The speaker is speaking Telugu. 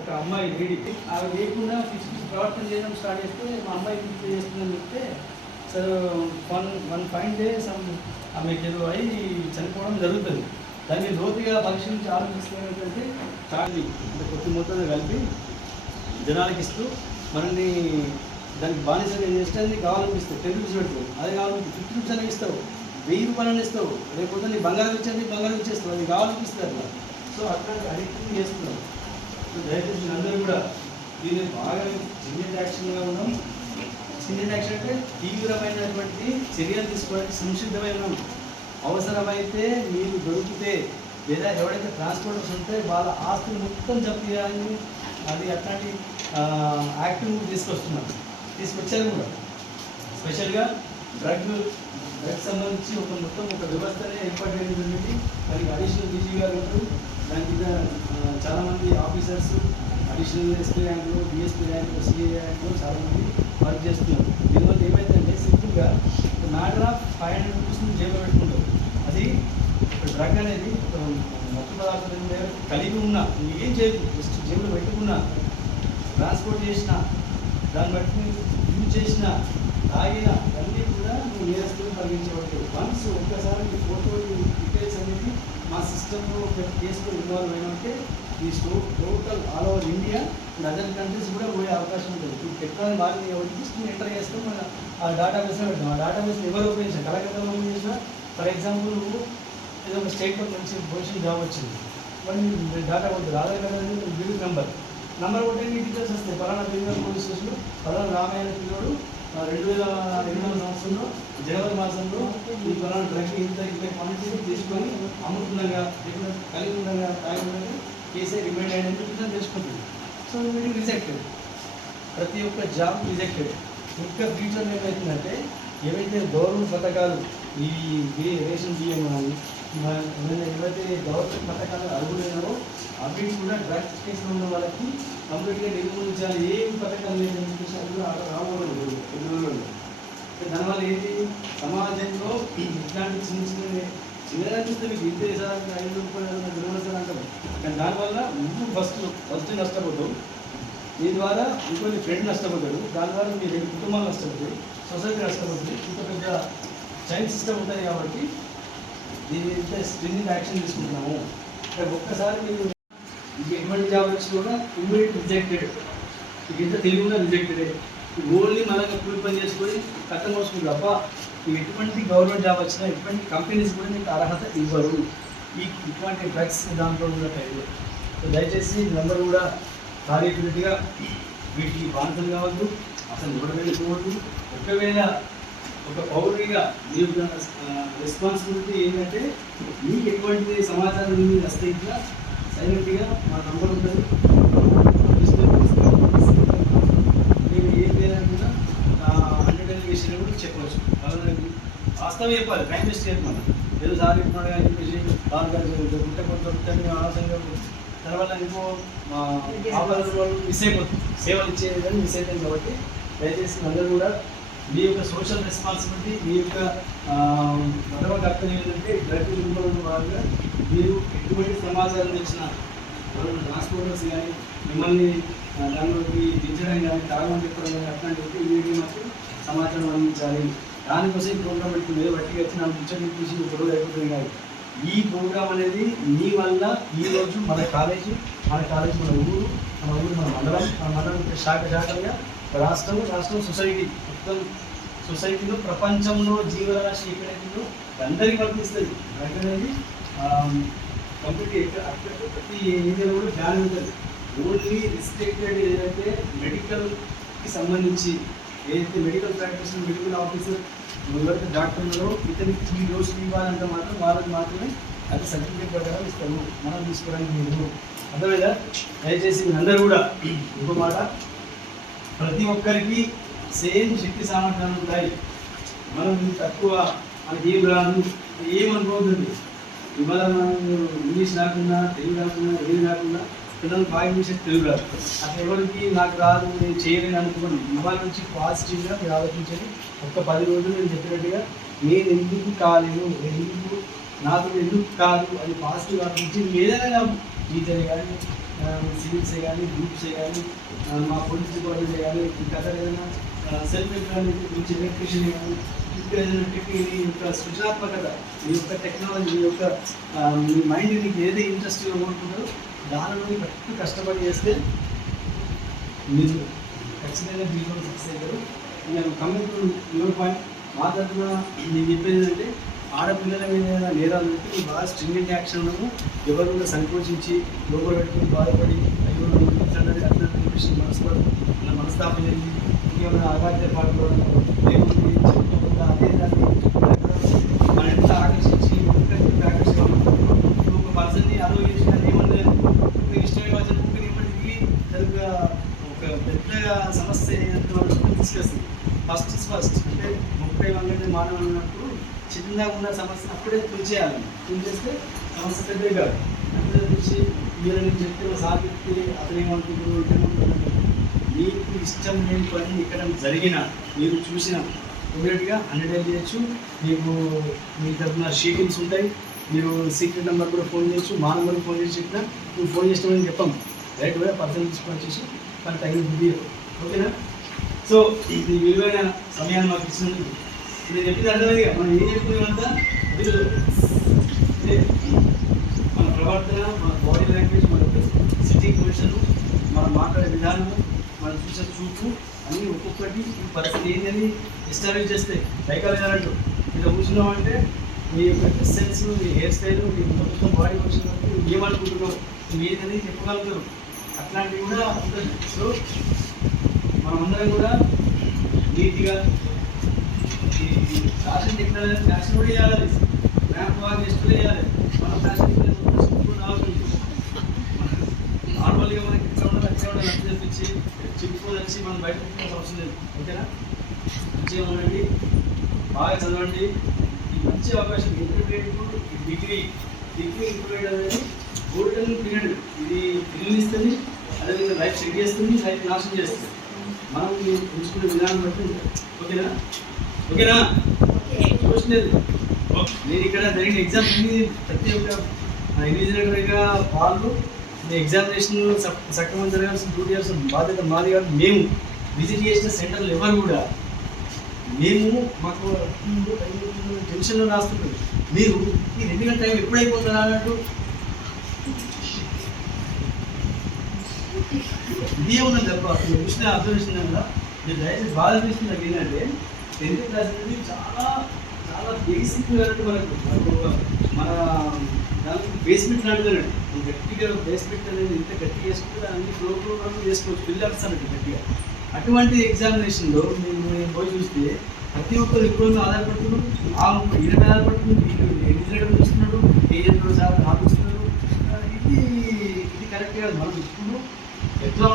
ఒక అమ్మాయి లేడీకి ఆమె లేకుండా ఫిజిక్స్ ప్రవర్తన చేయడం స్టార్ట్ చేస్తే మా అమ్మాయి ఫిజిక్స్ చేస్తుందని చెప్తే సరే one one fine day some ఆమెకి ఏదో అయి చనిపోవడం జరుగుతుంది. దాన్ని లోతుగా పరిశీలించి ఆలోచిస్తే ఏంటంటే చాలి అంటే కొద్ది మొత్తంలో కలిపి జనాలకి ఇస్తూ మనల్ని దానికి బానిసగా ఏం చేస్తే అది కావాలనిపిస్తావు టెన్ రూపీస్ పెడతావు అది కావాలని ఫిఫ్టీ రూపీస్ అని ఇస్తావు. వెయ్యి రూపాయలు ఇస్తావు. రేపు నీ బంగారం ఇచ్చేది బంగారం ఇచ్చేస్తావు అది కావాలనిపిస్తుంది అట్లా. సో అట్లాంటి అడిక్టింగ్ చేస్తున్నావు దయచేసి అందరూ కూడా దీన్ని బాగా చిన్న యాక్షన్గా ఉన్నాం చిన్న యాక్షన్ అంటే తీవ్రమైనటువంటి చర్యలు తీసుకోవడానికి సంసిద్ధమైన అవసరమైతే మీరు దొరికితే లేదా ఎవరైతే ట్రాన్స్పోర్టర్స్ ఉంటే వాళ్ళ ఆస్తులు మొత్తం జప్తు చేయాలని అది అట్లాంటి యాక్టివ్ తీసుకొస్తున్నాం. తీసుకొచ్చారు కూడా. స్పెషల్గా డ్రగ్ డ్రగ్ సంబంధించి ఒక మొత్తం ఒక వ్యవస్థనే ఏర్పాటు చేయడం జరిగింది. దానికి అడిషనల్ డీజీ గారు దాని మీద చాలామంది ఆఫీసర్స్ అడిషనల్ ఎస్పీ ర్యాంక్లో డిఎస్పీ ర్యాంక్లో సిఏ ర్యాంక్లో చాలామంది వర్క్ చేస్తున్నారు. దీనివల్ల ఏమైందంటే సింపుల్గా matter of five hundred rupees నుంచి జేబులో పెట్టుకుంటారు అది డ్రగ్ అనేది ఒక మత్తు పదార్థం కలిగి ఉన్నా నువ్వు ఏం చేయదు జస్ట్ జేబులో పెట్టుకున్నా ట్రాన్స్పోర్ట్ చేసిన దాన్ని బట్టి యూజ్ చేసిన తాగిన అన్నీ కూడా నువ్వు నేరస్తులు తగ్గించబడతావు వన్స్ ఒక్కసారి ఫోటో డీటెయిల్స్ అనేది మా సిస్టంలో ఒక కేసులో ఇన్వాల్వ్ అయినంటే ఈ స్టో total all over India and other countries కూడా పోయే అవకాశం ఉంటుంది. ఇప్పుడు టెక్నాలజీ బాగా కాబట్టి తీసుకుని ఎంటర్ చేస్తాం మన ఆ డేటా బేస్లో ఆ డేటాబేస్ ఎవరు ఓపెన్ చేసినా కలకత్తాలో ఓపెన్ చేసినా ఫర్ ఎగ్జాంపుల్ నువ్వు ఏదో ఒక స్టేట్లో మంచి పొజిషన్ జాబ్ వచ్చింది. మరి డేటా ఉంటుంది ఆధార్ కార్డు అనేది బిల్ నెంబర్ నెంబర్ ఒకటి నీ డీటెయిల్స్ వస్తాయి. పలానా బిల్ పోలీస్ స్టేషన్ పలానా రామాయణ పిల్లడు రెండు వేల ఎనిమిదవ సంవత్సరంలో జనవరి మాసంలో ఈ పలానా డ్రగ్ ఇంత ఇంత క్వాంటిటీ తీసుకొని అమ్ముతుండగా లేకుండా కలిగి ఉండగా తాగి ఉండగా కేసే రిమైండ్ అయ్యని చెప్పి తెలుసుకుంటుంది సో మీరు రిజెక్టెడ్ ప్రతి ఒక్క జాబ్ రిజెక్టెడ్ ఇంకా ఫ్యూచర్లో ఏమవుతుందంటే ఏవైతే గవర్నమెంట్ పథకాలు ఈ రేషన్ బియ్యం కానీ ఏవైతే గవర్నమెంట్ పథకాలు అర్హులైనారో అవి కూడా డ్రగ్స్ కేసులో ఉన్న వాళ్ళకి కంప్లీట్గా నిర్మూలించాలి ఏ పథకాలు లేదని చెప్పేసి అది రావడం చూస్తే మీకు ఇంత వేసారు ఐదు రూపాయలు విలువసారు అంటారు. కానీ దానివల్ల నువ్వు ఫస్ట్ ఫస్ట్ నష్టపోతావు మీ ద్వారా ఇంకొన్ని ఫ్రెండ్ నష్టపోతాడు దానివల్ల మీ రెండు కుటుంబాలు నష్టపోతాయి. సొసైటీ నష్టపోతుంది. ఇంత పెద్ద చైన్ సిస్టమ్ ఉంటుంది కాబట్టి దీని స్ట్రింగ్ యాక్షన్ తీసుకుంటున్నాము. అంటే ఒక్కసారి మీరు మీకు ఎటువంటి జాబ్ వచ్చి కూడా ఇమ్మీడియట్ రిజెక్టెడ్ మీకు ఎంత తెలివిగా రిజెక్టెడే ఓన్లీ మనకి కూలి పని చేసుకొని కట్టం మోసుకుంటారు. తప్ప ఎటువంటి గవర్నమెంట్ జాబ్ వచ్చినా ఎటువంటి కంపెనీస్ కూడా నీకు అర్హత ఇవ్వరు. ఈ ఇటువంటి డ్రగ్స్ దాంట్లో కూడా టైంలో సో దయచేసి మీరందరూ కూడా కార్యక్రమగా వీటికి బాధితులు కావద్దు అసలు నిలబడకపోవద్దు ఒకవేళ ఒక పౌరుడిగా మీ రెస్పాన్సిబిలిటీ ఏంటంటే మీకు ఎటువంటి సమాచారం మీద వస్తే ఇట్లా సైలెంట్గా మా నంబర్ ఉంటుంది. నేను ఏం చేయాలనుకున్నా హండ్రెడ్ విషయం కూడా చెప్పవచ్చు. వాస్తవం చెప్పాలి. ప్రైమ్ మినిస్టర్ చేయదు మనం ఏదో సార్ చెప్తున్నాడు అని చెప్పేసి దాని ఉంటే కొంత దొరుకుతాయి ఆలస్యంగా తర్వాత ఇంకో వాళ్ళు మిస్ అయిపోతుంది సేవలు ఇచ్చేది మిస్ అయిపోయింది కాబట్టి దయచేసి అందరూ కూడా మీ యొక్క సోషల్ రెస్పాన్సిబిలిటీ మీ యొక్క ప్రథమ కర్తవ్యం ఏంటంటే డ్రగ్ నిర్మూలన భాగంగా మీరు ఎటువంటి సమాచారం ఇచ్చిన ట్రాన్స్పోర్టర్స్ కానీ మిమ్మల్ని దానిలోకి దించడం కానీ తాగమని చెప్పడం కానీ అట్లాంటివి వీటికి మాకు సమాచారం అందించాలి. దానికోసం ఈ ప్రోగ్రామ్ పెట్టుకుంది బట్టి వచ్చి నా ముచ్చటి చూసి గొడవ అయిపోతుంది కాదు ఈ ప్రోగ్రామ్ అనేది మీ వల్ల ఈ రోజు మన కాలేజీ మన కాలేజీ మన ఊరు మన ఊరు మన మండలం మన మండలం శాఖ శాఖలుగా రాష్ట్రం రాష్ట్రం సొసైటీ మొత్తం సొసైటీలో ప్రపంచంలో జీవరాశి ఎక్కడెక్కడో అందరికీ వర్తిస్తుంది అనేది కంప్లీట్గా ఎక్కడ ప్రతి ఏరియాలో కూడా బ్యాన్ ఉంటుంది. ఓన్లీ రిస్ట్రిక్టెడ్ ఏదైతే మెడికల్కి సంబంధించి ఏదైతే మెడికల్ ప్రాక్టీస్ మెడికల్ ఆఫీసర్ ఎవరైతే డాక్టర్ ఉన్నారో ఇతనికి ఈ డోసులు ఇవ్వాలంటే మాత్రం వాళ్ళకి మాత్రమే అది సర్టిఫికేట్ ప్రకారం ఇస్తాము. మనం తీసుకోవడానికి లేదు అర్థమైందా దయచేసి అందరూ కూడా ఇంకో మాట. ప్రతి ఒక్కరికి సేమ్ శక్తి సామర్థ్యాలు ఉంటాయి. మనం తక్కువ మనకి ఏం రాదు ఏమనుకోవద్దండి ఇవాళ మనం ఇంగ్లీష్ రాకుండా తెలుగు రాకుండా ఏది రాకుండా పిల్లలు బాగా ఇంగ్లీష్ తెలుగు రాదు. అసలు ఎవరికి నాకు రాదు నేను చేయలేని అనుకోండి. ఇవాళ నుంచి పాజిటివ్గా మీరు ఆలోచించండి. ఒక్క పది రోజులు నేను చెప్పినట్టుగా నేను ఎందుకు కాలేను నేను ఎందుకు నాకు ఎందుకు కాదు అది పాజిటివ్ ఆలోచించి ఏదైనా టీచర్ కానీ సివిల్స్ కానీ గ్రూప్స్ కానీ మా పోలీస్ డిపార్ట్మెంట్ కానీ ఇంకా ఏదైనా సెల్ఫ్ ఎంప్లాయ్మెంట్ గురించి ఎలక్ట్రిషియన్ కానీ ఇంకా ఏదైనా యొక్క సృజనాత్మకత ఈ యొక్క టెక్నాలజీ యొక్క మీ మైండ్ మీకు ఏదైతే ఇంట్రెస్ట్గా కోరుకుంటారో దాని నుండి కరెక్ట్ కష్టపడి చేస్తే మీరు ఖచ్చితంగా దీంట్లో సక్సెస్ అవుతారు. నేను కమింగ్ టు యువర్ పాయింట్ మా తరఫున నేను చెప్పేది ఏంటంటే ఆడపిల్లల మీద నేరాలు పెట్టి బాగా స్ట్రింగ్ యాక్షన్ ఉన్నాము ఎవరు కూడా సంకోచించి లోపల పెట్టుకుని బాధపడి అయ్యో నన్ను ఇట్లన్నది అట్లా చెప్పేసి మనసుపడు నా మనస్తాపం జరిగి ఇంకేమైనా అగాధ్య పాల్గొనడం లేకుంటే చెప్పుకోకుండా అదే దాన్ని మన ఎంత ఆకర్షించి ఎంత ఆకర్షించాలి ఇప్పుడు ఒక పర్సన్ని అలో చేసి అది ఏమనలేదు మీకు ఇష్టమే వచ్చిన బుక్ని ఇప్పటికి సరిగ్గా ఒక పెద్ద సమస్య ఏదైతే వాళ్ళకి తీసుకొస్తుంది ఫస్ట్ ఇస్ ఫస్ట్ అంటే ముప్పై వందల మానవులు ఉన్నప్పుడు చిన్నగా ఉన్న సమస్యను చేయాలి. తుల్చేయాలి చేస్తే సమస్య పెద్దది కాదు. అంటే చూసి మీరు నేను చెప్తే సాధిస్తే అతను ఏమనుకుంటున్నారు ఏమనుకుంటున్నారు మీకు ఇష్టం లేని పని ఇక్కడ జరిగిన మీరు చూసిన ఇమీడియట్గా హండ్రెడ్ చేయొచ్చు. మీకు మీ తరఫున షీటింగ్స్ ఉంటాయి. మీరు సీక్రెట్ నెంబర్ కూడా ఫోన్ చేయొచ్చు. మా నెంబర్ ఫోన్ చేసి చెప్పినా నువ్వు ఫోన్ చేసినామని చెప్పాం. రైట్ కూడా పర్సనల్ తీసుకొని వచ్చేసి మనకు తగిన బుద్ధి ఓకేనా? సో ఇది విలువైన సమయాన్ని మాకు ఇచ్చినందుకు. నేను చెప్పింది అర్థమైంది మనం ఏం చెప్పుకునేమంతా వీళ్ళు మన ప్రవర్తన మన బాడీ లాంగ్వేజ్ మన సిట్టింగ్ పొజిషన్ మనం మాట్లాడే విధానం మన చూసే చూపు అన్నీ ఒక్కొక్కటి ఈ పరిస్థితి ఏంటని ఎస్టాబ్లిష్ చేస్తాయి సైకాలజీ అన్నట్టు. ఇలా కూర్చున్నామంటే మీ యొక్క డిస్టెన్స్ మీ హెయిర్ స్టైల్ మీ మొత్తం బాడీ పొజిషన్ బట్టి నువ్వు ఏమనుకుంటున్నావు ఏదని చెప్పగలుగుతారు. అట్లాంటివి కూడా ఉంటుంది సో మనమందరం కూడా నీట్గా ఈ ఫ్యాషన్ టెక్నాలజీ ఫ్యాషన్ కూడా చేయాలి. నార్మల్గా మనకి ఇక్కడ ఉండాలి అక్కడ ఉండాలి అని చెప్పించి చిక్కుకోదలిసి మనం బయట అవసరం లేదు ఓకేనా మంచిగా ఉండండి బాగా చదవండి ఈ మంచి అవకాశం ఇంటర్మీడియట్ డిగ్రీ డిగ్రీ ఇంటర్మీడియట్ అనేది గోల్డెన్ పీరియడ్ ఇది పిల్లనిస్తుంది అదేవిధంగా లైఫ్ సెట్ చేస్తుంది లైఫ్ నాశనం చేస్తుంది మనం ఎంచుకునే విధానం బట్టి ఓకేనా ఓకేనా చూసినది నేను ఇక్కడ జరిగిన ఎగ్జామ్ అన్ని ప్రతి ఒక్క ఇన్విజిలేటర్గా వాళ్ళు మీ ఎగ్జామినేషన్ సక్రమం జరగాల్సిన డ్యూటీ చేయాల్సిన బాధ్యత మాది కాదు మేము విజిట్ చేసిన సెంటర్లు ఎవరు కూడా మేము మాకు టెన్షన్లో రాస్తుంటాం మీరు ఈ రెండు గంటల టైం ఎప్పుడైపోతుందా అన్నట్టు. ఇదే ఉన్నది తప్ప మీరు చూసిన అబ్జర్వేషన్ కదా మీరు దయచేసి బాధ అనిపిస్తుంది నాకు ఏంటంటే టెన్త్ క్లాస్ అనేది చాలా చాలా బేసిక్ అనేది మనకు మన దానికి బేస్మెంట్ లాంటిది గట్టిగా బేస్మెంట్ అనేది ఎంత గట్టిగా చేసుకుంటే అన్ని ఫ్లో ఫ్లో వరకు చేసుకోవచ్చు పిల్లర్స్ అనేది గట్టిగా. అటువంటి ఎగ్జామినేషన్లో మేము పోయి చూస్తే ప్రతి ఒక్కరు ఎక్కువ ఆధారపడుతున్నాడు ఆ ఈయన ఆధారపడుతున్నాడు ఎన్నిజడం చూస్తున్నాడు ఏజెంట్ ఆలోచిస్తున్నాడు ఇది ఇది కరెక్ట్గా కాదు. మనం ఇప్పుడు ఎట్లా